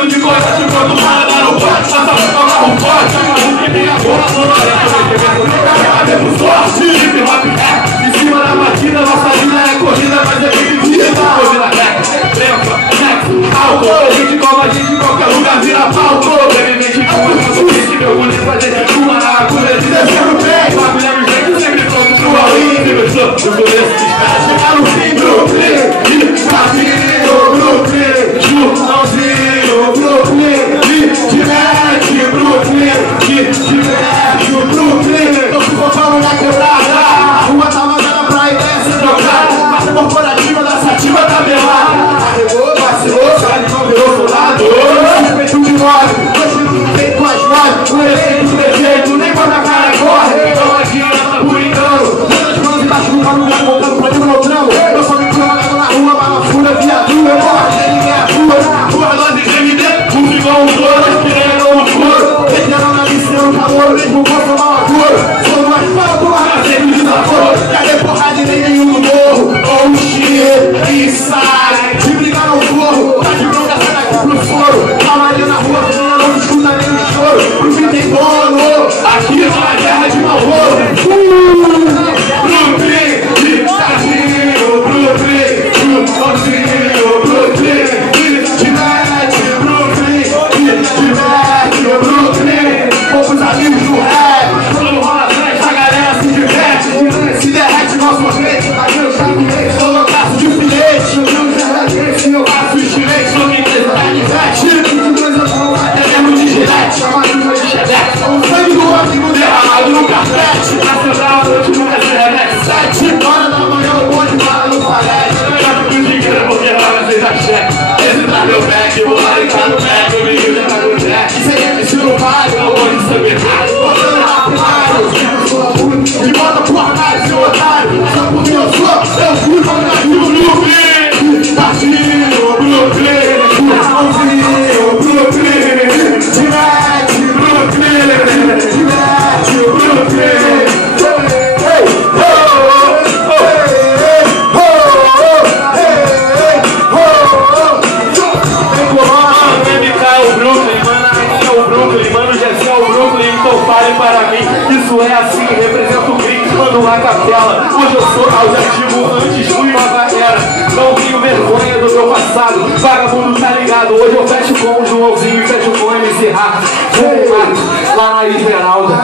Ando de coisa, te mando para dar no pote. Passa pra tocar um pote. Que tem agora, temos sorte. Hip hop rap, em cima da batida. Nossa vida é corrida, mas é dividida. Corrida rap, trepa, sexo, álcool. A gente come a gente em qualquer lugar, vira palco. Brevemente com o nosso hit, meu bonito vai ter uma na agulha de descer o pé. Família no jeito, sempre pronto pro all-in. No começo, espera chegar no fim, Brooklyn. Brasil, Brooklyn, Chutãozinho, Brooklyn. Diverte, Brooklyn, diverte o Brooklyn. Tô ficando na quebrada. A rua tá mandando pra ideia se trocar. Massa corporativa da sativa tá pelada. Arregou, vacilou, sai de novo, virou soldado. Respeito de nós, hoje não tem com as nós. O efeito do defeito, nem quando a cara corre. Então aqui ela tá por engano. Todas as mãos embaixo do carro, já voltando pra dentro do tramo. Eu só me colocando na rua, mas na fura viadura. Eu vou fazer ninguém atua. Rua nós de GMD, um igual um touro, respirando um couro. Veterano na lição, calor, mesmo com a madura. Sou mais falta, mas sempre desaforo. Cadê porrada e nem nenhum no morro? Ou um cheiro e sai. De brigar no forro, tá de bronca, sai daqui pro foro. Camarinha na rua, não escuta nem o choro. O fim tem dono, aqui é uma guerra de Malboro. Brooklyn, Tadinho, Brooklyn, Chutãozinho, Brooklyn. Diverte, Brooklyn, diverte, Brooklyn. Poucos amigos do rap, quando rola festa, a galera se diverte. Se derrete nosso rete, tá vendo? Já me vem, sou no caso de filete. Eu faço estilete, sou quem fez a canivete. Até mesmo de gilete, chama de chevette. O sangue do amigo derramado no carpete. Na central, a noite nunca se remete. 7 horas da manhã, o bonde para no palete. Eu já fui o dinheiro porque lá vocês a cheque. Esse tá meu back, vou lá e tá no back. O menino já tá no jack. Sem MC no vale, eu vou de sangue errado. Botando na armário, de volta pro armário, seu otário. Só porque eu sou, eu fui com o navio Brooklyn. Tadinho, Brooklyn, Chutãozinho, Brooklyn. Diverte, Brooklyn, diverte, Brooklyn. Isso é assim, representa o Grix quando na capela. Hoje eu sou auditivo, antes fui nova era. Não tenho vergonha do meu passado, vagabundo tá ligado. Hoje eu fecho com o Joãozinho e fecho com o MC Rato. Lá na Esmeralda.